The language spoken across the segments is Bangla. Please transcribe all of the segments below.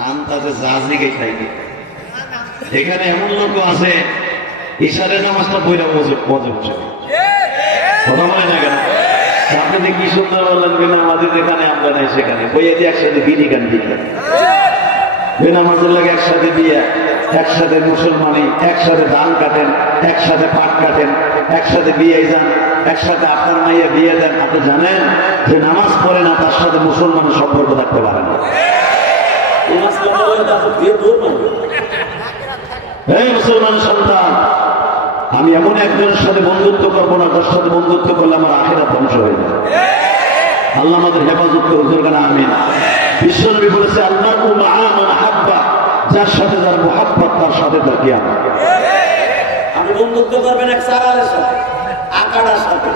আম তাদের জাহাজে খাইনি। এখানে এমন লোক আছে ইশারের নামাজটা বইরা মজে কথা বলে না কেন? আপনি কি সুন্দর বললেন বেনামাজি যেখানে আমরা নাই সেখানে বইয়ে দিয়ে একসাথে বিড়ি গান দিতেন। বেনামাজের লাগে একসাথে দিয়ে একসাথে মুসলমানি একসাথে ধান কাটেন, একসাথে পাট কাটেন, একসাথে বিয়ে যান, একসাথে আপনার মাইয়া বিয়ে দেন। আপনি জানেন যে নামাজ পড়ে না তার সাথে মুসলমানের সম্পর্ক থাকতে পারে না। এই মুসলমানের সন্তান, আমি এমন একজনের সাথে বন্ধুত্ব করবো না যার সাথে বন্ধুত্ব করলে আমার আখিরাত ধ্বংস হয়ে যায়। আল্লাহ আমাদের হেফাজত করে হুজুর আমিন। বিশ্বনবী বলেছে আল্লাহ হাব্বা, যার সাথে যার মুহাব্বত তার সাথে তার কিয়ামত। আপনি বন্ধুত্ব করবেন এক সারালের সাথে, আকাড়ার সাথে,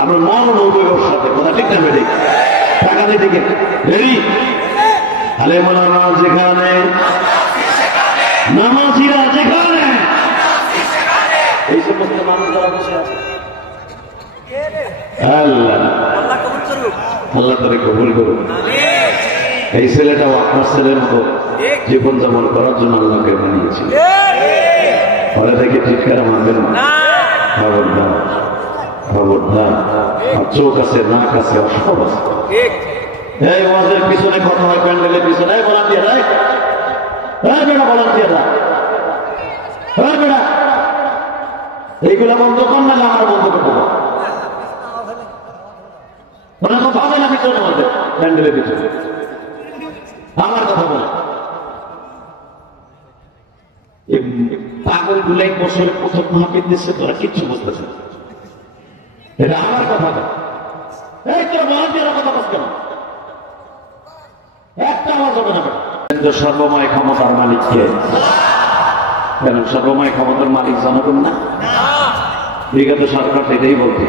আপনার মন নৌবের সাথে। কথা ঠিক না বেঠিক? টাকা দিয়ে দিকে রেডি আলেমানা যেখানে, নামাজিরা যেখানে, এই সমস্ত মানুষ যারা বসে আছে আল্লাহ তারে কবুল করুন। এই ছেলেটাও আপনার ছেলের মতো জীবন যাপন করার জন্য আল্লাহকে বানিয়েছিল। ফলে থেকে চিৎকারা মানবেন না, খবরদার খবরদার। চোখ আছে, নাক আছে, সব আছে। এই ওয়াজের পিছনে কথা হয়, প্যান্ডেলের পিছনে ভলান্টিয়াররা, বেড়া ভলান্টিয়াররা, বেড়া এইগুলা বন্ধ কর না, আমার বন্ধ করতে হবে। ওরা কথা হবে না পিছনে বলবে, প্যান্ডেলের পিছনে আমার কথা বলে। পাগল গুলাই বছরে প্রথম মাহফিল দিচ্ছে, তোরা কিচ্ছু বুঝতেছে। এটা আমার কথা না। এই তোর ভলান্টিয়ারের কথা বলছে না, একটা আওয়াজ হবে না। সর্বময় ক্ষমতার মালিক কে? কেন সর্বময় ক্ষমতার মালিক জনগণ না? বিগত সরকার এটাই বলছে,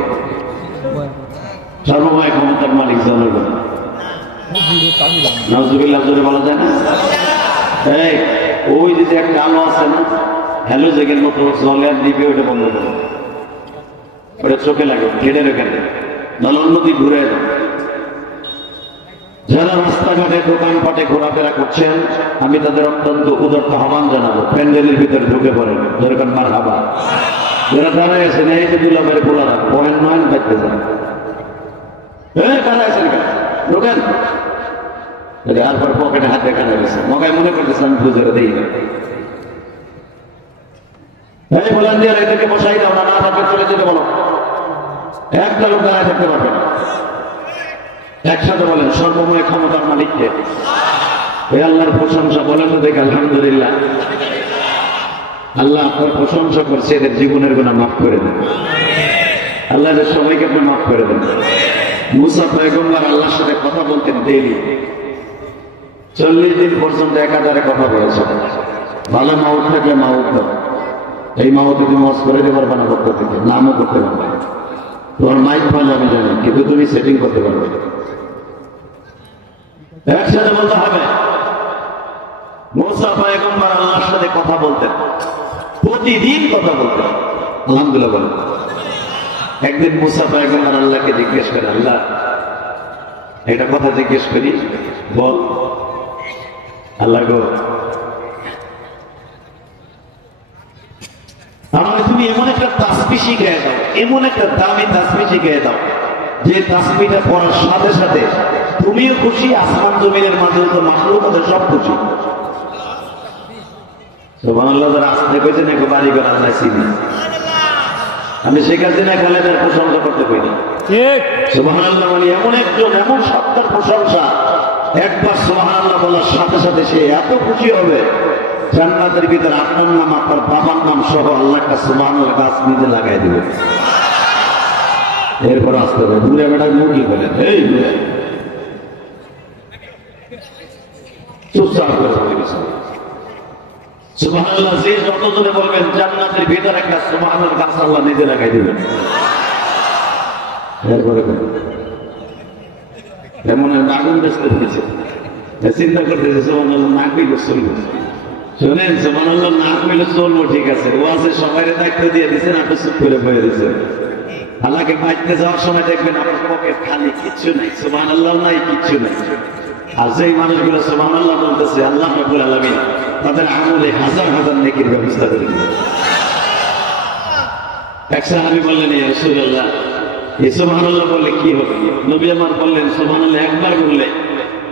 সর্বময় ক্ষমতার মালিক জনগণ। নাউজুবিল্লাহ জোরে বলা যায় না? এই ওই যে একটা আলো আছে না, হ্যালো জেগের মতো জলে আর দিবে, ওটা বন্ধ করে, ওটা চোখে লাগে, ঘেরে রেখে দেয়, নাহলে অন্যদিকে ঘুরে যায়। যারা রাস্তাঘাটে দোকানপাটে ঘোরাফেরা করছেন, আমি তাদের অত্যন্ত উদারত আহ্বান জানাবো, প্যান্ডেলের ভিতরে ঢুকে পড়েন, দরকার মার হাবা। যারা দাঁড়ায় আছেন এই যে দুলামের পোলারা পয়েন্ট নয়ন দেখতে যান, কারা আছেন কেন ঢুকেন। তারপর পকেটে হাত দেখা গেছে, মগায় মনে করতেছে আমি বুঝে দিই না। এই বলেন দিয়ে এদেরকে বসাই দাও, না থাকবে চলে যেতে বলো। একটা লোক দাঁড়ায় থাকতে পারবে না। একসাথে বলেন সর্বময় ক্ষমতার মালিককে। এই আল্লাহর প্রশংসা বলেন তো দেখে আলহামদুলিল্লাহ। আল্লাহ আপনার প্রশংসা করছে, এদের জীবনের গুনাহ মাফ করে দেন। আল্লাহ এদের সবাইকে আপনি মাফ করে দেন। মুসা পয়গম্বর আল্লাহর সাথে কথা বলতেন ডেইলি, 40 দিন পর্যন্ত একাধারে কথা বলেছেন। ভালো মাউত থাকলে মাউত দাও, এই মাউত তুমি মজ করে দিতে পারবে না, করতে থেকে নামও করতে পারবে। তোমার মাইক ভালো আমি জানি, কিন্তু তুমি সেটিং করতে পারবে। একসাথে বলতে হবে। মুসা পয়গম্বর আল্লাহর সাথে কথা বলতেন, প্রতিদিন কথা বলতেন। আলহামদুলিল্লাহ বলেন। একদিন মুসা পয়গম্বর আল্লাহকে জিজ্ঞেস করে, আল্লাহ একটা কথা জিজ্ঞেস করি, বল। আল্লাহ গো, আমাকে তুমি এমন একটা তাসবিহ শিখিয়ে দাও, এমন একটা দামি তাসবিহ শিখিয়ে দাও, যে তাসবিহটা পড়ার সাথে সাথে তুমিও খুশি, আসমান জমিনের মাঝে তো মাখলুক আছে সব খুশি। সুবহানাল্লাহ। যারা আসতে কইছেন এক বাড়ি ঘর আল্লাহ চিনি। আমি শেখ হাসিনা খালেদার প্রশংসা করতে পারি। সুবহানাল্লাহ মানে এমন একজন, এমন সত্তার প্রশংসা, একবার সুবহানাল্লাহ বলার সাথে সাথে সে এত খুশি হবে, জান্নাতের ভিতরে আপনার নাম আপনার বাবার নাম সহ আল্লাহ একটা সুবহানাল্লাহ গাছ নিজে লাগাই দিবে। এরপর আসতে হবে দূরে বেটা মুরগি বলে, এই চুপচাপ করে সুবহানাল্লাহ। যে যত জনে বলবেন জান্নাতের ভিতরে একটা সুবহানাল্লাহ গাছ আল্লাহ নিজে লাগাই দিবেন। এরপরে এমন আগুন বেসতে দিয়েছে, চিন্তা করতেছে সুবহানাল্লাহ না কইলে চলবে। শোনেন, সুবহানাল্লাহ না কইলে চলবো ঠিক আছে, ও আছে সবাই দায়িত্ব দিয়ে দিচ্ছেন, আপনি চুপ করে বয়ে দিচ্ছেন। আল্লাহকে বাইতে যাওয়ার সময় দেখবেন আপনার পকেট খালি, কিচ্ছু নাই, সুবহানাল্লাহ নাই, কিচ্ছু নাই। আর যেই মানুষগুলো সুবহানাল্লাহ বলতেছে আল্লাহ রাব্বুল আলামিন তাদের আমলে হাজার হাজার নেকির ব্যবস্থা করে দিবেন। এক সাহাবী বললেন, ইয়া রাসূলুল্লাহ, এই সুবহানাল্লাহ বললে কি হবে? নবী আমার বললেন, সুবহানাল্লাহ একবার বললে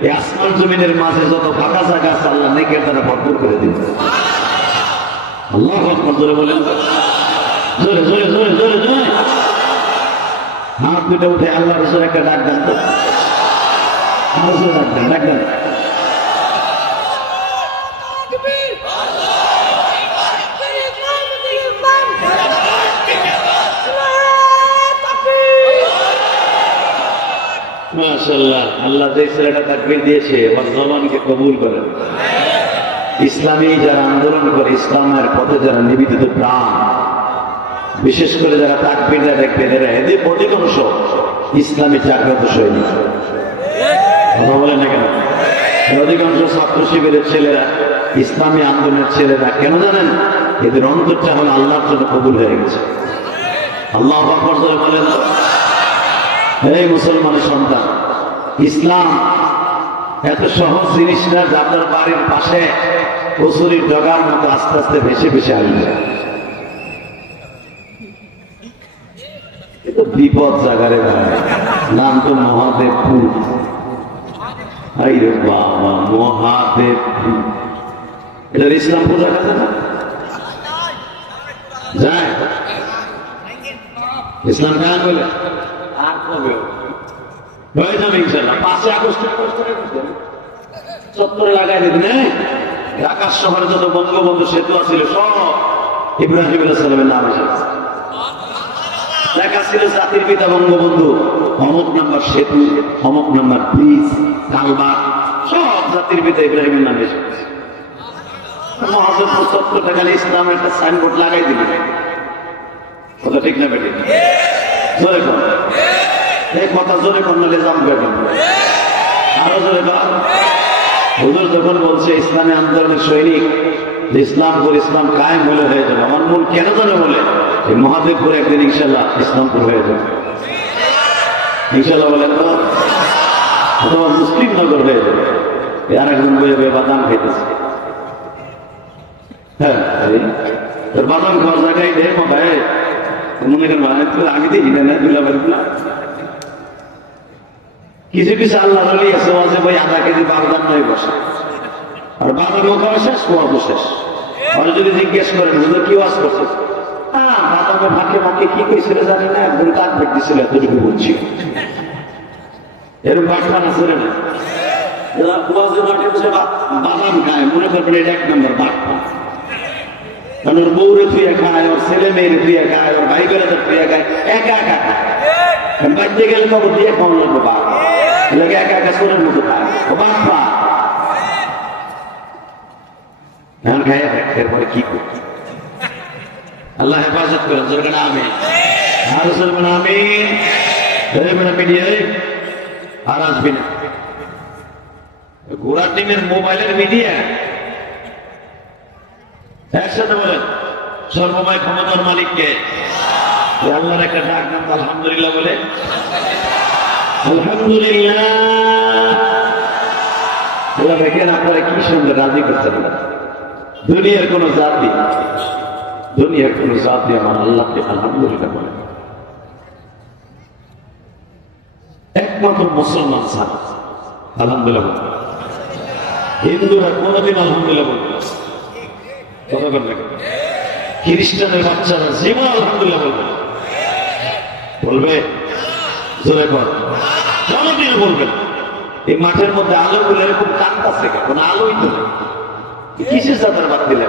এই আসমান জমিনের মাঝে যত ফাঁকা জায়গা আছে আল্লাহ নেকের দ্বারা ভরপুর করে দিবেন। আল্লাহু আকবার, জোরে বলেন, জোরে জোরে জোরে জোরে জোরে। হাত দুটো উঠে আল্লাহ রাসূল একটা ডাক দেন তো, আরো জোরে ডাক দেন, ডাক দেন। মাশাআল্লাহ, আল্লাহ যে ছেলেটা তাকবীর দিয়েছে ওর জবানকে কবুল করেন। ইসলামী যারা আন্দোলন করে, ইসলামের পথে যারা নিবেদিত প্রাণ, বিশেষ করে যারা তাকবীর দেয় দেখবেন এরা এদের অধিকাংশ ইসলামী জাগ্রত সৈনিক। কথা বলেন না কেন? অধিকাংশ ছাত্র শিবিরের ছেলেরা, ইসলামী আন্দোলনের ছেলেরা, কেন জানেন? এদের অন্তরটা হলো আল্লাহর জন্য কবুল হয়ে গেছে। আল্লাহু আকবার জোরে বলেন। এই মুসলমানের সন্তান, ইসলাম এত সহজ জিনিস না যে আপনার বাড়ির পাশে কচুরির ডগার মতো আস্তে আস্তে ভেসে ভেসে আসবে। কিন্তু বিপদ জাগারে ভাই, নাম তো মহাদেবপুর। আরে বাবা, মহাদেবপুর, এটা ইসলামপুর জায়গা না? যায় ইসলাম গান বলে আর কবে হয়ে যাবে ইনশাল্লাহ। 5 আগস্ট চত্বরে লাগাই দিবেন। ঢাকা শহরে যত বঙ্গবন্ধু সেতু আছিল সব ইব্রাহিম আলাইহিস সালামের নামে এসেছে। লেখা ছিল জাতির পিতা বঙ্গবন্ধু, অমুক নাম্বার সেতু, অমুক নাম্বার ব্রিজ, কালবার, সব জাতির পিতা ইব্রাহিমের নামে এসেছে। মহাজনপুর চত্বরটা খালি ইসলামের একটা সাইনবোর্ড লাগাই দিবে। কথা ঠিক না বেঠিক? জোরে কর, এই কথা জোরে করলে জানবে। আরো জোরে কর। হুজুর যখন বলছে ইসলামী আন্দোলনের সৈনিক, ইসলাম করে ইসলাম কায়েম হলে হয়ে যাবে, আমার মূল কেন জানে বলে এই মহাদেবপুরে একদিন ইনশাল্লাহ ইসলামপুর হয়ে যাবে ইনশাল্লাহ। বলেন তো, অথবা মুসলিম নগর হয়ে যাবে। আর একজন বইয়ে বাদাম খাইতেছে। হ্যাঁ, বাদাম খাওয়ার জায়গায় দেয় ভাই, মনে করেন আগে দেখি না দুলা বাড়িগুলা কিছু কিছু আল্লাহ আলী আছে ভাই, আধা কেজি বাদাম নয় বসে, আর বাদামও খাওয়া শেষ, খাওয়াবো শেষ। আর যদি জিজ্ঞেস করেন হুজুর কি ওয়াজ করছে, হ্যাঁ বাদামে ফাঁকে ফাঁকে কি কইছিল জানি না, একদম কাজ দেখতেছিল, এতটুকু বলছি। এরকম বাটমান আছে না, বাদাম খায়, মনে করবেন এটা 1 নম্বর বাটমান। কারণ ওর বউরে প্রিয়া খায়, ওর ছেলে মেয়ের প্রিয়া খায়, ওর ভাই বেড়াতে প্রিয়া খায়, একা একা খায়। বাড়িতে গেলে খবর দিয়ে খাওয়ানো লাগবে, বাপ এলাকা একা একা সোরের মতো খায়, ও বাপ পা এখন খায়। এরপরে কি করবে? আল্লাহ হেফাজত করেন। জোরকানা আমি আর আমি মিডিয়া আর আসবি না। ঘোড়া টিমের মোবাইলের মিডিয়া একসাথে বলেন সর্বময় ক্ষমতার মালিককে। আল্লাহর একটা ডাক নাম আলহামদুলিল্লাহ বলে, আলহামদুলিল্লাহ। আল্লাহ দেখেন আপনারা কি সুন্দর রাজি করছেন। দুনিয়ার কোন জাতি, দুনিয়ার কোন জাতি আমার আল্লাহকে আলহামদুলিল্লাহ বলে, একমাত্র মুসলমান ছাড়া আলহামদুলিল্লাহ বলে। হিন্দুরা কোনদিন আলহামদুলিল্লাহ বলবে না। খ্রিস্টানের বাচ্চারা জীবন আলহামদুলিল্লাহ বলবে, বলবে জোরে কর, জনদিন বলবেন। এই মাঠের মধ্যে আলো গুলো এরকম টানতেছে, কোন আলোই তো নেই, কিসের চাদর বাদ দিলে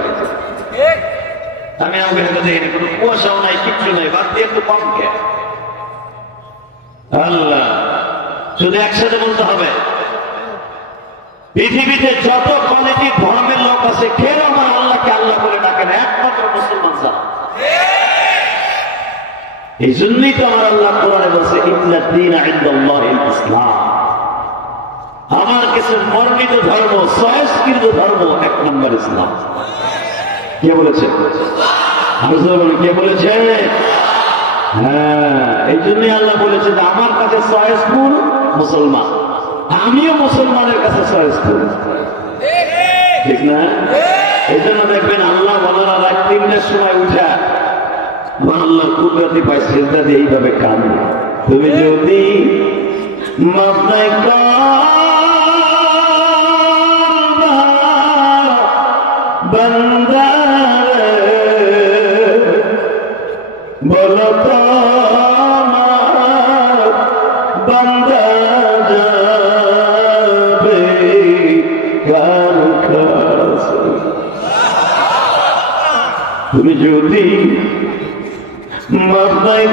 আমি আমাকে দেখিনি, কোনো কুয়াশাও নাই, কিচ্ছু নাই, বাদ দিয়ে একটু কম কে আল্লাহ। শুধু একসাথে বলতে হবে, পৃথিবীতে যত কোয়ালিটি ধর্মের লোক আছে কেন আমার আল্লাহকে আল্লাহ বলে ডাকেন? একমাত্র মুসলমান ছাড়া। এই জন্যই তো আমার আল্লাহ কোরআনে বলছে ইন্নাদ দীনা ইনদাল্লাহিল ইসলাম, আমার কাছে মনোনীত ধর্ম, সহস্কৃত ধর্ম 1 নম্বর ইসলাম। কে বলেছে? কে বলেছে? হ্যাঁ, এই জন্যই আল্লাহ বলেছে যে আমার কাছে সহস্কুল মুসলমান। আমিও মুসলমানের কাছে চয়েস করি, ঠিক না? এই জন্য দেখবেন আল্লাহ বলার রাত 3টার সময় উঠা আমার আল্লাহ কুদরতি পায় সিজদা দিয়ে এইভাবে কাঁদে, তুমি যদি মাফ নাই বান্দা বলো তো বান্দা যাবে কার কাছে? তুমি যদি মাফ নাই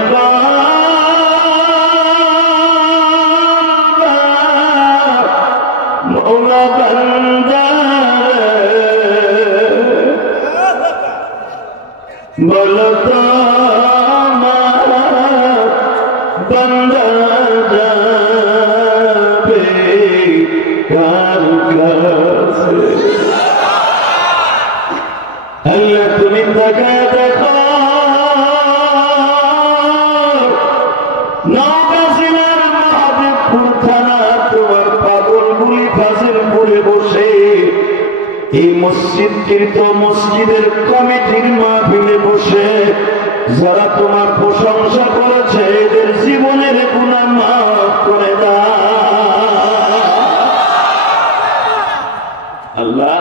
মৌলা বান্দা বলো তো বান্দা যাবে কার কাছে? আল্লাহ তুমি তাকা দেখো নওগাঁজেলার মহাদেবপুর থানা তোমার পাগলগুলি ফাজিলপুরে বসে এই মসজিদটির তো মসজিদের কমিটির মাহফিলে বসে যারা তোমার প্রশংসা করেছে এদের জীবনের গুনাহ মাফ করে দাও আল্লাহ।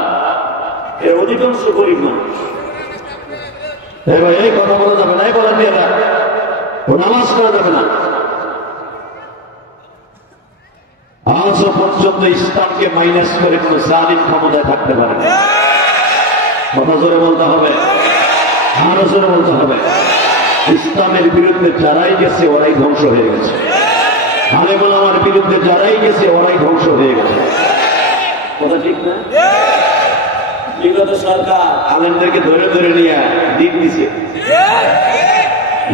এর অধিকাংশ গরিব মানুষ, এই কথা বলা যাবে না, এই বলা দিয়ে না, ও নামাজ করা যাবে না। আজও পর্যন্ত ইসলামকে মাইনাস করে কোন জালিম ক্ষমতায় থাকতে পারে না। কথা জোরে বলতে হবে, আরো জোরে বলতে হবে। ইসলামের বিরুদ্ধে যারাই গেছে ওরাই ধ্বংস হয়ে গেছে, আলেম ওলামার বিরুদ্ধে যারাই গেছে ওরাই ধ্বংস হয়ে গেছে। কথা ঠিক না? বিগত সরকার আলেমদেরকে ধরে ধরে নিয়ে দিক দিছে,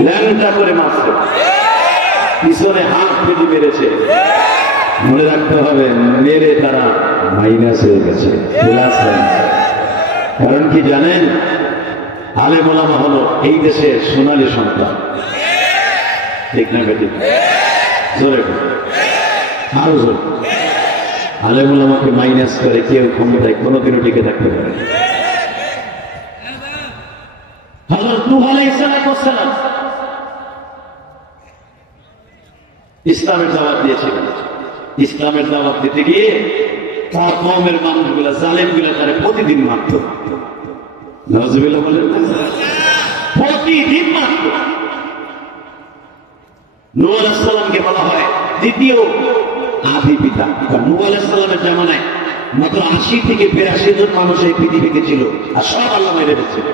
ল্যাংটা করে মারছে, পিছনে হাত পেতে মেরেছে। মনে রাখতে হবে মেরে তারা মাইনাস হয়ে গেছে, কারণ কি জানেন? আলেম ওলামা হলো এই দেশের সোনালী সন্তান, ঠিক না বেটি? জোরে আরো জোরে। আলেম ওলামাকে মাইনাস করে কেউ ক্ষমতায় কোনোদিনও টিকে থাকতে পারে না। হযরত নূহ আলাইহিস সালাম ইসলামের দাওয়াত দিয়েছিলেন। ইসলামের দাওয়াত দিতে গিয়ে তার কওমের মানুষগুলা জালেমগুলা তারা প্রতিদিন মারত। নাউজুবিল্লাহ বলেন, প্রতিদিন মারত। নূহ আলাইহিস সালামকে বলা হয় দ্বিতীয় আদি পিতা। নূহ আলাইহিস সালামের জামানায় মাত্র 80 থেকে 82 জন মানুষ এই পৃথিবীতে ছিল, আর সব আল্লাহ মেরে দিয়েছিল।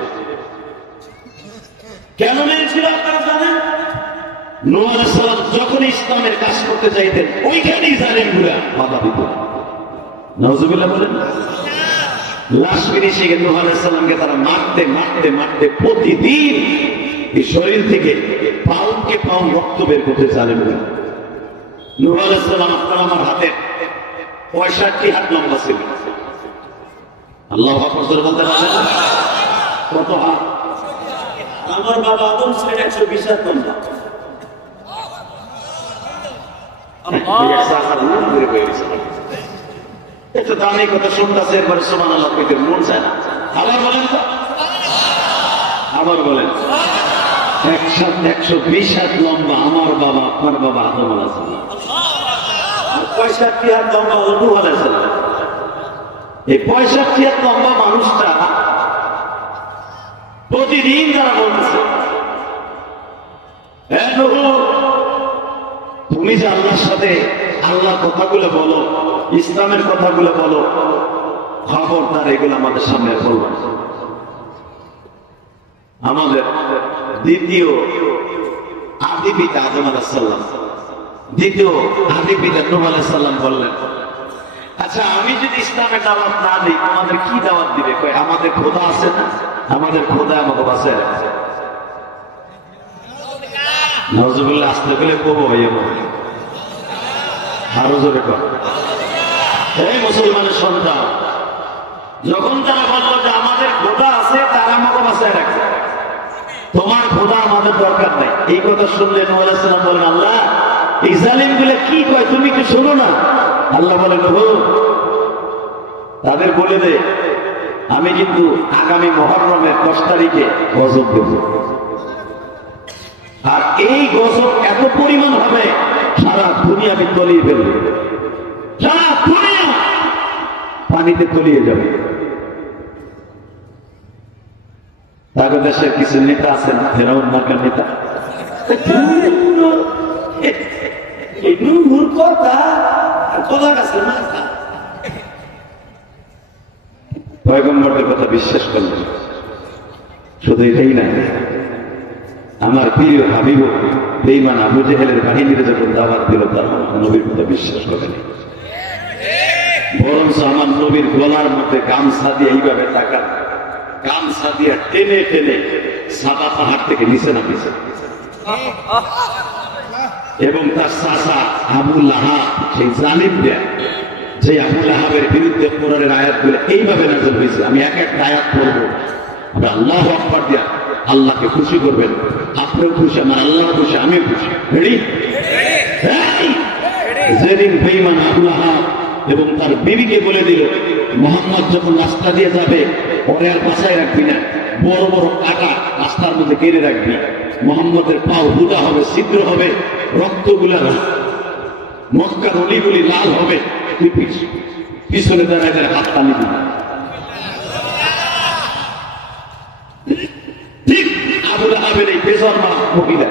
কেন মেরেছিল আপনারা জানেন? নূহ আলাইহিস সালাম যখন ইসলামের কাজ করতে চাইতেন ওইখানেই জালেমগুলা বাধা দিত। নাউজুবিল্লাহ বলেন। লাশ ফিনিশে গিয়ে নূহ আলাইহিস সালামকে তারা মারতে মারতে মারতে প্রতিদিন এই শরীর থেকে পাউকে পাউ রক্ত বের করতে জালেমগুলা। নূহ আলাইহিস সালাম আপনার আমার হাতে 65 হাত লম্বা ছিল। আল্লাহু আকবার বলতে পারলেন? কত হাত? আমার বাবা আদম ছিলেন 120 হাত লম্বা। একটু দামি কথা শুনতেছে, এরপরে সুবহানাল্লাহ কইতে মন চায় না। আবার বলেন তো, আবার বলেন। 120 হাত লম্বা আমার বাবা, আপনার বাবা আদম আলাইহিস সালাম। 65 হাত লম্বা হলো নূহ আলাইহিস সালাম। এই 65 হাত লম্বা মানুষটা প্রতিদিন যারা বলতেছে, তুমি যে আল্লাহর সাথে আল্লাহর কথাগুলো বলো, ইসলামের কথাগুলো বলো, খবরদার এগুলো আমাদের সামনে বলবো। আমাদের দ্বিতীয় আদি পিতা আদম আলাইহিস সালাম, দ্বিতীয় আদি পিতা নূহ আলাইহিস সালাম বললেন, আচ্ছা আমি যদি ইসলামের দাওয়াত না দিই আমাদের কি দাওয়াত দিবে? কই আমাদের খোদা আছে না, আমাদের খোদা আমাকে বাঁচায় রাখছে। নাউজুবিল্লাহ আসতে গেলে কবো হয়ে বলে আরো জোরে কর। এই মুসলমানের সন্তান, যখন তারা বললো যে আমাদের খোদা আছে তারা আমাকে বাঁচায় রাখছে, তোমার খোদা আমাদের দরকার নাই, এই কথা শুনলে নূহ আলাইহিস সালাম বলেন, আল্লাহ এই জালিমগুলো কি কয় তুমি কি শোনো না? আল্লাহ বলেন তাদের বলে দে আমি কিন্তু আগামী মুহররমের 10 তারিখে গজব দেব, আর এই গজব এত পরিমাণ হবে সারা দুনিয়া তলিয়ে ফেলবে, সারা দুনিয়া পানিতে তলিয়ে যাবে। তাদের দেশের কিছু নেতা আছেন ফেরাউন মার্কার নেতা, পয়গম্বরদের কথা বিশ্বাস করলেন। শুধু এটাই না, আমার প্রিয় হাবিব বেঈমান আবু জেহেলের বাহিনীরা যখন দাওয়াত দিল তার নবীর কথা বিশ্বাস করেনি, বরঞ্চ আমার নবীর গলার মধ্যে গামছা দিয়ে এইভাবে টাকা গামছা দিয়ে টেনে টেনে সাদা পাহাড় থেকে নিচে নামিয়েছে, এবং তার চাচা আবু লাহাব সেই জালিমটা, যে আবু লাহাবের বিরুদ্ধে কোরআনের আয়াতগুলো এইভাবে নাযিল হয়েছে, আমি এক একটা আয়াত পড়ব, আমরা আল্লাহু আকবার দিয়া আল্লাহকে খুশি করবেন, আপনিও খুশি, আমার আল্লাহ খুশি, আমিও খুশি। রেডি? যেদিন বেঈমান আবু লাহাব এবং তার বিবিকে বলে দিল মুহাম্মদ যখন রাস্তা দিয়ে যাবে ওরে আর বাঁচায় রাখবি না, বড় বড় কাটা রাস্তার মধ্যে কেড়ে রাখবি, মুহাম্মদের পাও হুদা হবে, ছিদ্র হবে, রক্তগুলা মক্কার অলিগুলি লাল হবে, তুই পিছনে দাঁড়ায় হাত টানি দিবি। ঠিক আবু লাহাবের এই বেজন্মা মহিলা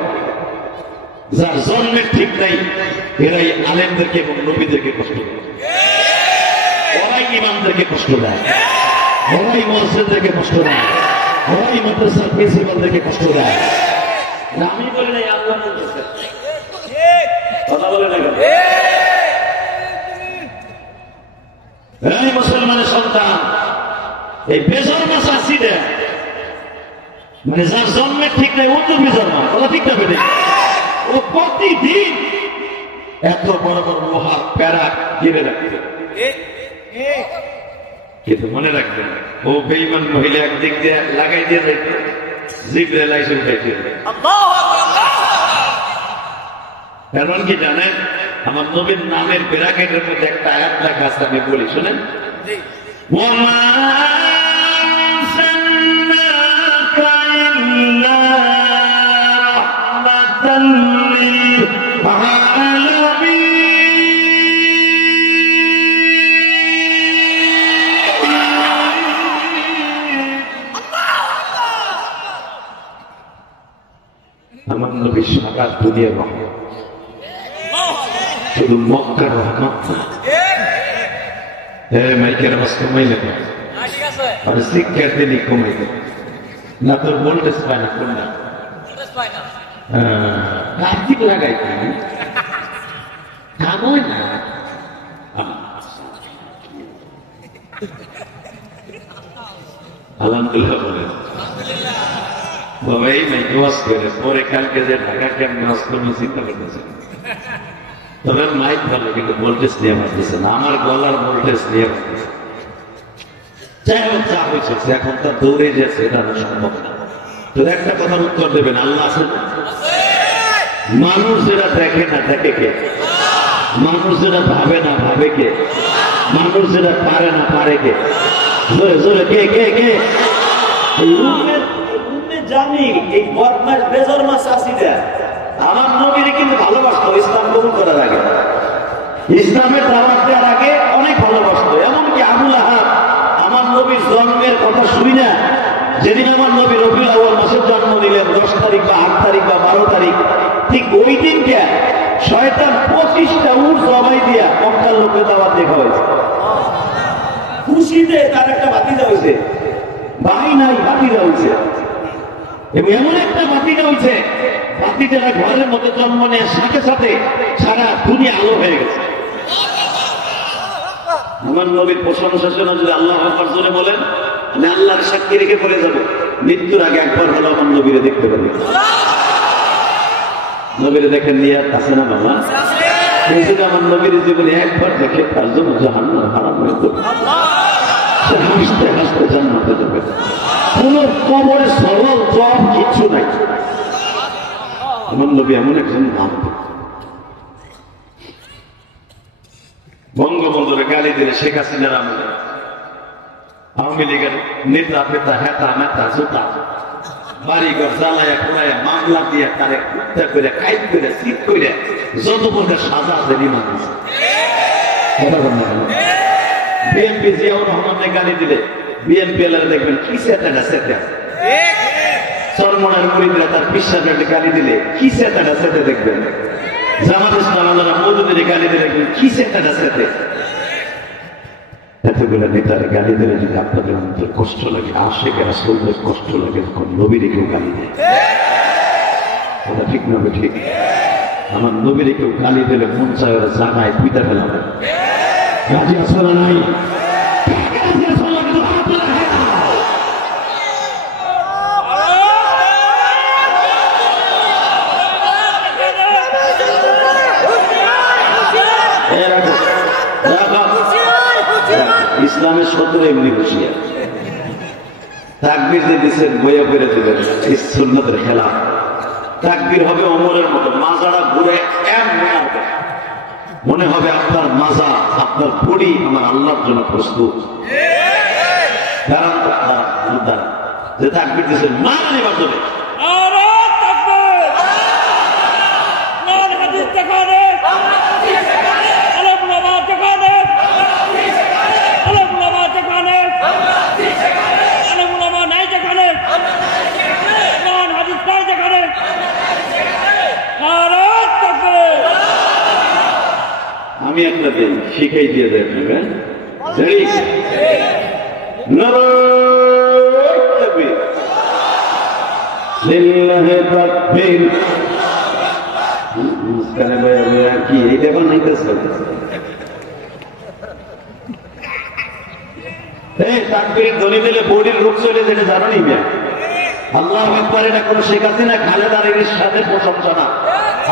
যার জন্মের ঠিক নাই, এরাই আলেমদেরকে এবং নবীদেরকে কষ্ট দেয়, ওরাই ইমামদেরকে কষ্ট দেয়, ওরাই মসজিদদেরকে কষ্ট দেয়, ওরাই মাদ্রাসার প্রিন্সিপালদেরকে কষ্ট দেয়। আমি বলি নাই, আল্লাহ বলতেছে, কথা বলে না কেন? এই মুসলমানের সন্তান, এই বেজন্মা চাষিদের, মানে যার জন্মের ঠিক নাই ও তো বেজন্মা, কথা ঠিক না বেটে, ও প্রতিদিন এত বড় বড় লোহার প্যারা গিরে রাখবে, কিন্তু মনে রাখবেন ও বেঈমান মহিলা একদিক দিয়ে লাগাই দিয়ে যাইত, জিগরে লাইসেন্স খাইতে। কারণ কি জানেন, আমার নবীর নামের ব্র্যাকেটের মধ্যে একটা আয়াত লেখা আছে, আমি বলি শুনেন, আমার নবী সারা দুনিয়ার রহমত, শুধু মক্কার রহমত না। মাইকের আওয়াজ কমাই নেবে, আর শিক্ষার দিনই কমাই দেবে না, তোর ভোল্টেজ পায় না, কোনটা কার্তিক লাগাই থামোই না। আলহামদুলিল্লাহ বলে বাবাই মাইকে ওয়াজ করে পরে কালকে যে ঢাকা কেমন ওয়াজ করবো চিন্তা করতেছে, তবে মাইক ভালো কিন্তু ভোল্টেজ নিয়ে মারতেছে না, আমার গলার ভোল্টেজ নিয়ে মারতেছে। যাই হোক, যা হয়েছে এখন তার দৌড়ে যাচ্ছে, এটা সম্ভব না। তো একটা কথার উত্তর দেবেন, আল্লাহ আছে না? মানুষ যেটা দেখে না দেখে কে? মানুষ যেটা ভাবে না ভাবে কে? মানুষ যেটা পারে না পারে কে? জোরে জোরে কে কে কে? জানি এই বদমাস বেজন্মা চাষিরা আমার নবীরে কিন্তু ভালোবাসতো, ইসলাম কবুল করার আগে, ইসলামের দাওয়াত দেওয়ার আগে অনেক ভালোবাসতো। এমনকি আবু লাহাব আমার নবীর জন্মের কথা শুনি না, যেদিন আমার নবী রবিউল আউয়াল মাসের জন্ম নিলেন 10 তারিখ বা 8 তারিখ বা 12 তারিখ, ঠিক ওই দিনকে শয়তান 25টা উট জবাই দিয়া মক্কার লোকে দাওয়াত দেখা হয়েছে। খুশিতে তার একটা ভাতিজা হয়েছে, ভাই নাই ভাতিজা হয়েছে, এবং এমন একটা ভাতিজা হয়েছে, ভাতিজারা ঘরের মধ্যে জন্ম নেওয়ার সাথে সাথে সারা দুনিয়া আলো হয়ে গেছে। আমার নবীর প্রশংসা শোনা যদি আল্লাহ আকবার জোরে বলেন, আমি আল্লাহর সাক্ষী রেখে পড়ে যাবো, মৃত্যুর আগে একবার হলো আমার নবীরে দেখতে পারি। নবীরে দেখেন নিয়াত আছে না বাবা? যদি আমার নবীর জীবনে একবার দেখে তার জন্য জাহান্নাম হারাম হয়ে যাবে, সে হাসতে হাসতে জান্নাতে যাবে, কোন কবরে সরল জব কিচ্ছু নাই। আমার নবী এমন একজন নাম, বঙ্গবন্ধুরে গালি দিলে শেখ হাসিনার আমলে আওয়ামী লীগের নেতা পেতা হেতা মেতা জুতা বাড়িঘর জ্বালায়া পোড়ায়া মামলা দিয়ে তারে হত্যা করে কাইট করে সিট করে যত প্রকার সাজা আছে রিমান্ড দিয়েছে। বিএনপি জিয়াউর রহমানকে গালি দিলে বিএনপি এলাকা দেখবেন কি সেটা সেটা চরমনের মুরিদরা তার বিশ্বাসকে গালি দিলে কি সেটা সেটা দেখবেন। জামাত ইসলাম আল্লাহরা মৌদুদের গালি দিলে কি সেটা সেটা। এতগুলো নেতার গালি দিলে যদি আপনাদের অন্তর কষ্ট লাগে, আশেকের রাসূলদের কষ্ট লাগে, তখন নবীরে কেউ গালি দেয়, ওটা ঠিক না? ঠিক। আমার নবীরে কেউ গালি দিলে মন চায় ওরা জানায় পিতা ফেলাবে। রাজি আসলে নাই ইসলামের সত্তর এমনি হুঁশিয়ার। তাকবীর দিতেছেন বইয়া করে দিবেন সুন্নতের খেলা। তাকবীর হবে ওমরের মতো, মাজাটা ঘুরে মনে হবে আপনার মাজা আপনার বডি আমার আল্লাহর জন্য প্রস্তুত। যে তাকবীর দিতেছেন মা নেবার জন্য আমি আপনাদের শিখাই দিয়ে দেয় কি এই ব্যাপার নাইতেছে। তাকবীরের ধ্বনি দিলে বডির রোগ চলে যেতে জানো নি মেয়ে। আল্লাহ আকবার এটা কোনো শেখ হাসিনা খালেদার সাথে প্রশংসা না।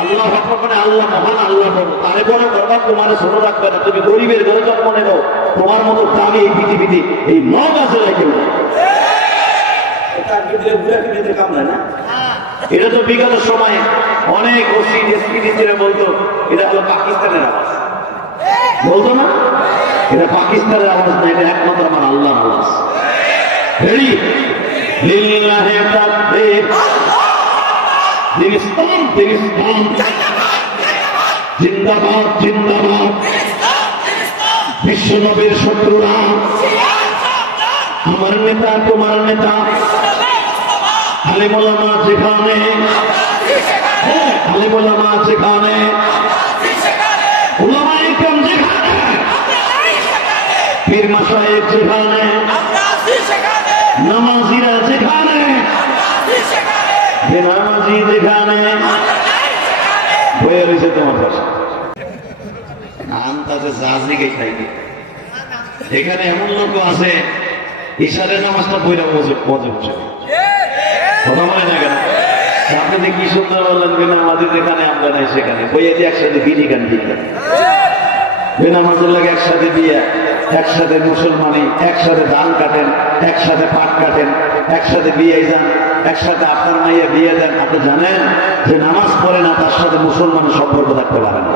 আল্লাহ আকবার মানে আল্লাহ মহান, আল্লাহ বড়। তারে বড় করবা তোমার ছোট রাখবে না। তুমি গরিবের ঘরে জন্ম নেব, তোমার মতো দামি এই পৃথিবীতে এই নখ আছে না কেউ। এটা তো বিগত সময়ে অনেক ওসি এসপি ডিসিরা বলতো এটা হলো পাকিস্তানের আওয়াজ, বলতো না? এটা পাকিস্তানের আওয়াজ না, এটা একমাত্র আমার আল্লাহর আওয়াজ। জিন্দাবাদ জিন্দাবাদ। বিশ্ব নবীর শত্রুরা আমার নেতা তোমার নেতা আলিম ওলামা যেখানে, আলিম ওলামা যেখানে, উলামায়ে কেরাম যেখানে, পীর মাশায়েখ যেখানে, নামাজিরা যেখানে, বেনামাজি যেখানে, বয়ে রয়েছে তোমার কাছে আন্তাজে জাজিকে খাইবে। এখানে এমন লোক আছে ইশারের নামাজটা বইরা মজে উঠছে, কথা বলে না কেন? আপনি যে কি সুন্দর বললেন বেনামাজি যেখানে আমরা নাই সেখানে, বইয়া দিয়ে একসাথে বিড়ি গান দিতেন। বেনামাজের লাগে একসাথে বিয়া, একসাথে মুসলমানি, একসাথে ধান কাটেন, একসাথে পাট কাটেন, একসাথে বিয়ে যান, একসাথে আপনার মাইয়া বিয়ে দেন। আপনি জানেন যে নামাজ পড়ে না তার সাথে মুসলমানের সম্পর্ক থাকতে পারে না।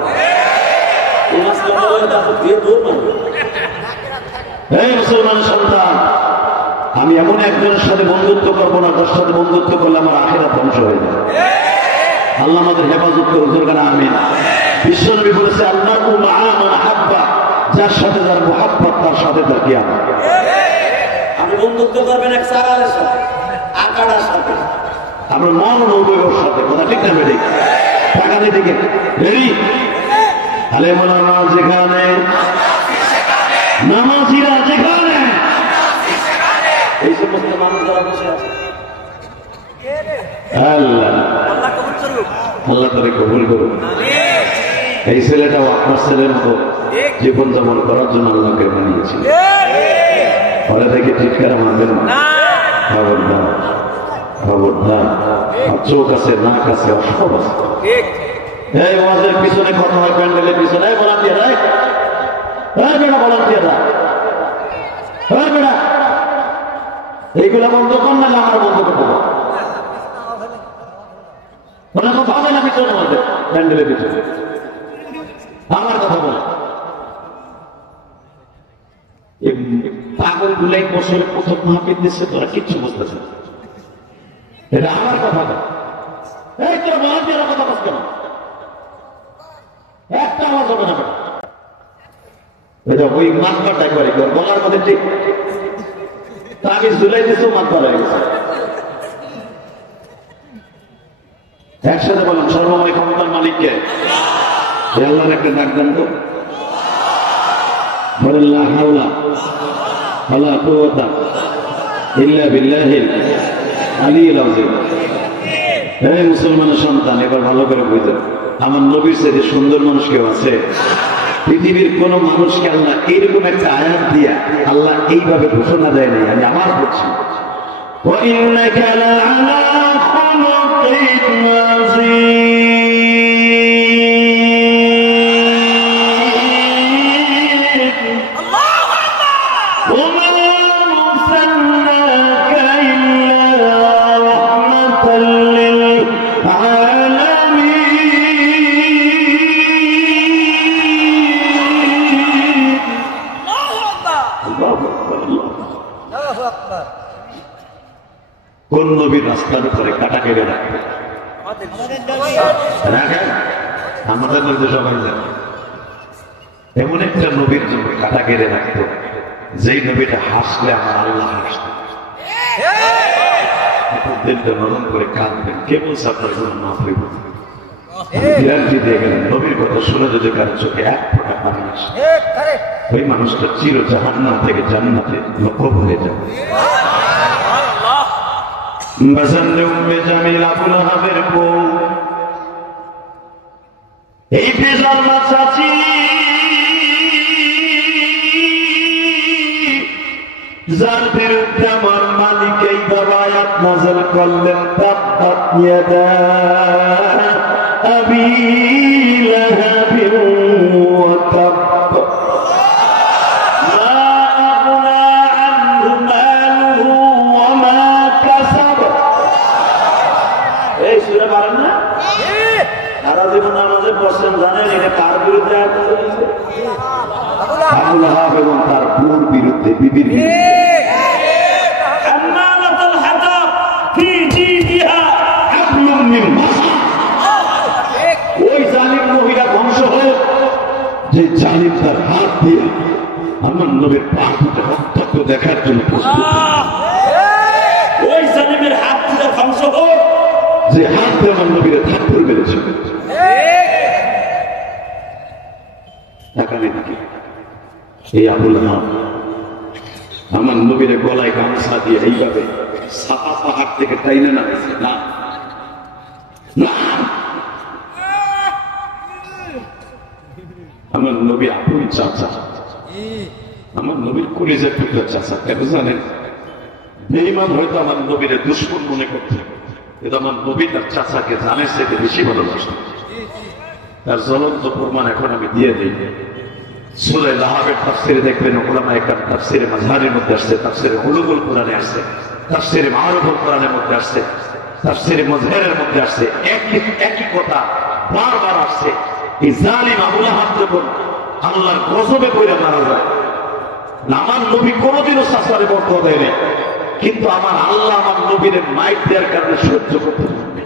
এই মুসলমানের সন্তান, আমি এমন একজনের সাথে বন্ধুত্ব করবো না যার সাথে বন্ধুত্ব করলে আমার আখিরাত ধ্বংস হয়ে যায়। আল্লাহ আমাদের হেফাজত করে হুজুর আমিন। বিশ্বনবী বলেছে আল্লাহ হাব্বা, যার সাথে যার মুহাব্বত তার সাথে তার কিয়ামত। আপনি বন্ধুত্ব করবেন এক সারালের সাথে, আকাড়ার সাথে, আপনার মন নৌবের সাথে, কথা ঠিক না? বেরিয়ে টাকা দিয়ে দিকে রেডি। আলেম ওলামা যেখানে, নামাজিরা যেখানে, এই সমস্ত মানুষ যারা বসে আছে আল্লাহ আল্লাহ তারে কবুল করুন। এই ছেলেটাও আপনার ছেলের মতো জীবন যাপন করার জন্য আল্লাহকে বানিয়েছিল। ফলে থেকে চিৎকার মারবেন না, খবরদার খবরদার। চোখ আছে, নাক আছে, সব আছে। এই ওয়াজের পিছনে কথা হয়, প্যান্ডেলের পিছনে ভলান্টিয়াররা, বেড়া ভলান্টিয়াররা, বেড়া এইগুলা বন্ধ কর না, আমার বন্ধ করতে কথা হবে না পিছনে, আমাদের প্যান্ডেলের পিছনে আমার কথা বলে তুলাই বছরে প্রথম মাহফিল দিচ্ছে, তোরা কিচ্ছু বুঝতেছে না। এটা আমার কথা না, এই তোরা মহাজের কথা বলছ কেন? একটা আওয়াজ হবে না। এটা ওই মাতবারটা করে গলার মধ্যে ঠিক তা আমি ঝুলাই দিয়েছি, মাতবার হয়ে গেছে। একসাথে বলেন সর্বময় ক্ষমতার মালিককে। আল্লাহর একটা ডাক দেন তো, বলেন লা হাওলা ওয়ালা কুওয়াতা ইল্লা বিল্লাহিল আলিয়্যিল আযীম। এই মুসলমানের সন্তান, এবার ভালো করে বুঝেন, আমার নবীর চাইতে সুন্দর মানুষ কেউ আছে? পৃথিবীর কোন মানুষকে আল্লাহ এইরকম একটা আয়াত দিয়া আল্লাহ এইভাবে ঘোষণা দেয় নাই। আমি আমার বলছি, وَإِنَّكَ لَعَلَى خُلُقٍ عَظِيمٍ اللَّهُ أَكْبَرُ وَمَا أَرْسَلْنَاكَ إِلَّا رَحْمَةً কোন নবীর রাস্তার উপরে কাটা কেটে রাখবে? আমাদের মধ্যে সবাই জানে এমন একটা নবীর জন্য কাটা কেটে রাখতো, যেই নবীটা হাসলে আমার আল্লাহ হাসত, দিলটা নরম করে কাঁদবেন। কে বলছে আপনার জন্য মাফ হইব? গ্যারান্টি দিয়ে গেলেন, নবীর কথা শুনে যদি কারো চোখে এক ফোঁটা পানি আসে, ওই মানুষটা চির জাহান্নাম থেকে জান্নাতে লক্ষ্য হয়ে যাবে। এই বেজার চাচি যার বিরুদ্ধে আমার মালিক এইভাবে আয়াত নাযিল করলেন, তাব্বাত ইয়াদা আবি লাহাবিন ওয়া তাব জানেন এটা কার বিরুদ্ধে? আবু লাহাব এবং তার বোর বিরুদ্ধে, বিবির ওই জালিম মহিলা ধ্বংস হোক, যে জালিম তার হাত দিয়ে আমার নবীর পা দুটো রক্তাক্ত দেখার জন্য প্রস্তুত। ওই জালিমের হাত দিয়ে ধ্বংস হোক, যে হাত দিয়ে আমার নবীর থাপ্পড় মেরেছে। এই আবু লাহাব আমার নবীর গলায় গামছা দিয়ে এইভাবে সাফা পাহাড় থেকে টাইনে নামেছে। না, আমার নবী আপুর চাচা, আমার নবীর কলিজার টুকরা চাচা। কেন জানেন? বেঈমান হয়তো আমার নবীর দুশমন মনে করতে, কিন্তু আমার নবী তার চাচাকে জানের চাইতে বেশি ভালোবাসত। তার জ্বলন্ত প্রমাণ এখন আমি দিয়ে দিই। সূরা লাহাবের তাফসিরে দেখবেন, উলামা একরাম তাফসিরে মাযহারের মধ্যে আসছে, তাফসিরে উলুমুল কুরআনে আসছে, তাফসিরে মাআরিফুল কুরআনের মধ্যে আসছে, তাফসিরে মুজহিরের মধ্যে আসছে, একই কথা বারবার আসছে। এই জালিম আবু লাহাব যখন আল্লাহর গজবে পড়ে মারা যায়, আমার নবী কোনোদিনও চাচারে বরকত দেয় নাই, কিন্তু আমার আল্লাহ আমার নবীর মাইক দেওয়ার কারণে সহ্য করতে পারবে।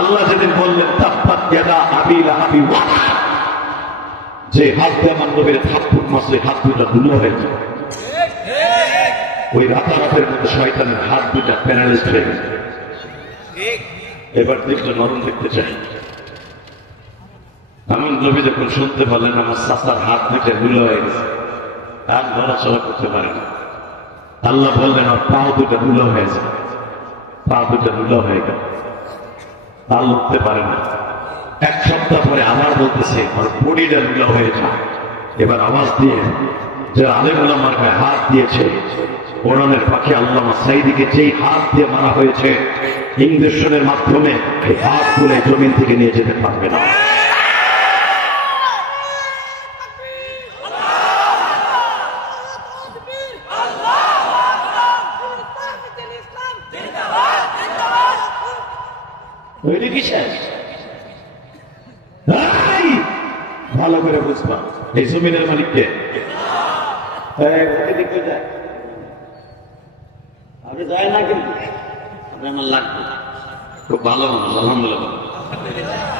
আল্লাহ যেদিন বললেন তাব্বাত ইয়াদা আবি লাহাবি ওয়া তাব, যে হাত দিয়ে আমার নবীর থাপ্পড় মারছে, হাত দুটা দুলো হয়ে যায়। ওই রাতারাতের মধ্যে শয়তানের হাত দুটা প্যারালাইজড হয়ে গেছে। এবার দেখলে নরম দেখতে চাই। আমার নবী যখন শুনতে পারলেন আমার চাচার হাত দুটা দুলো হয়ে গেছে, আর নড়াচড়া করতে পারে না, আল্লাহ বললেন আর পা দুটা দুলো হয়ে যায়। পা দুটা দুলো হয়ে গেল, পা উঠতে পারে না। এক সপ্তাহ পরে আবার বলতেছে আর বডিটা দুলো হয়ে যায়। এবার আওয়াজ দিয়ে যে আলেম ওলামার গায়ে হাত দিয়েছে, কোরআনের পাখি আল্লামা সাঈদীকে যেই হাত দিয়ে মারা হয়েছে ইঞ্জেকশনের মাধ্যমে, এই হাত তুলে জমিন থেকে নিয়ে যেতে পারবে না। ভালো করে বুঝবা, এই জমিনের মালিককে যায় আপনি যায় না, কিন্তু আপনি আমার লাগবে। খুব ভালো মানুষ, আলহামদুলিল্লাহ,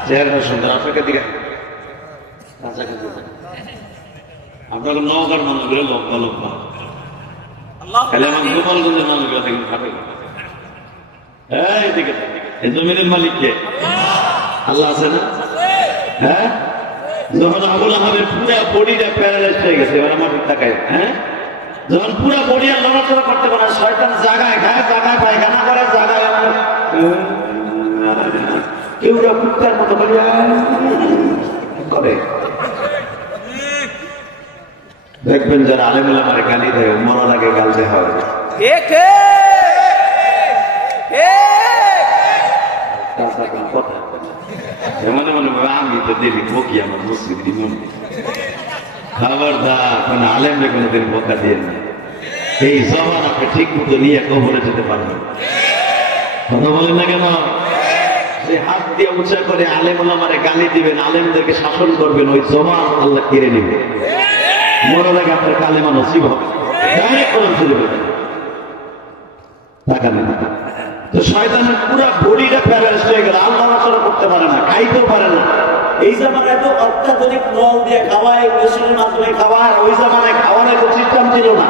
চেহারা সুন্দর। আপনাকে দিকে কাছাকাছি আপনাকে নওগাঁর মানুষগুলো লম্বা লম্বা, খালি আমার গোপালগঞ্জের মানুষগুলো দেখুন খাবে। এই জমিনের মালিককে আল্লাহ আছে না? হ্যাঁ, যখন আবুল আহাবের পুরা বডিটা প্যারালাইজ হয়ে গেছে, এবার আমার তাকায়, হ্যাঁ, যখন পুরা বডি আর লড়াচড়া করতে পারে, শয়তান জায়গায় খায়, জায়গায় পায়খানা করে, জায়গায় আমার কেউ কুত্তার মতো করে। দেখবেন যারা আলেমুল আমার গালি দেয়, মরার আগে গালতে হয়। এমন এমন আমি তো দেখি বকি আমার মসজিদ মনে খবরদার কোন আলেমরে কোনোদিন বোকা দিয়ে না। এই জবান আপনি ঠিক মতো নিয়ে কবরে যেতে পারবেন। কথা বলেন না কেন? যে হাত দিয়ে উঁচা করে আলেমুল আমারে গালি দিবেন, আলেমদেরকে শাসন করবেন, ওই জবান আল্লাহ কেড়ে নেবে। মরার আগে আপনার কালেমা নসিব হবে, টাকা নেবে। তো শয়তানের পুরো বডিটা প্যারালাইজড হয়ে গেল, আল্লাহ নড়াচড়া করতে পারে না, খাইতেও পারে না। এই জামানায় তো অত্যাধুনিক নল দিয়ে খাওয়ায়, মেশিনের মাধ্যমে খাওয়ায়। ওই জামানায় খাওয়ানোর তো সিস্টেম ছিল না।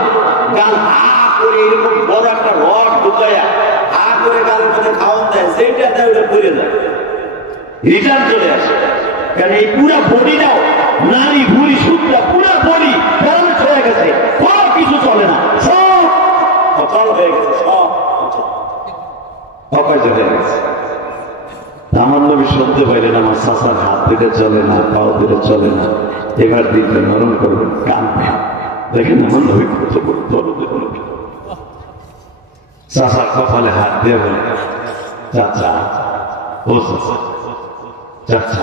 গাল হা করে এরকম বড় একটা রড ঢুকাইয়া হা করে গালের মধ্যে খাওয়ান দেয়, যেটা দেয় ওটা পড়ে যায়, রিটার্ন চলে আসে। কারণ এই পুরো বডিটাও নারী ভুড়ি শুক্রা পুরো বডি প্যারালাইজড হয়ে গেছে, কোনো কিছু চলে না, সব অচল হয়ে গেছে, সব অকার্য হয়ে গেছে। আমার নবী শুনতে পাইলেন আমার চাচার হাত দিতে চলে না, পাও দিতে চলে না, এবার দিতে নরম করবেন, কাঁদবে। দেখেন আমার নবী কত চাচার কপালে হাত দিয়ে বলে, চাচা ও চাচা চাচা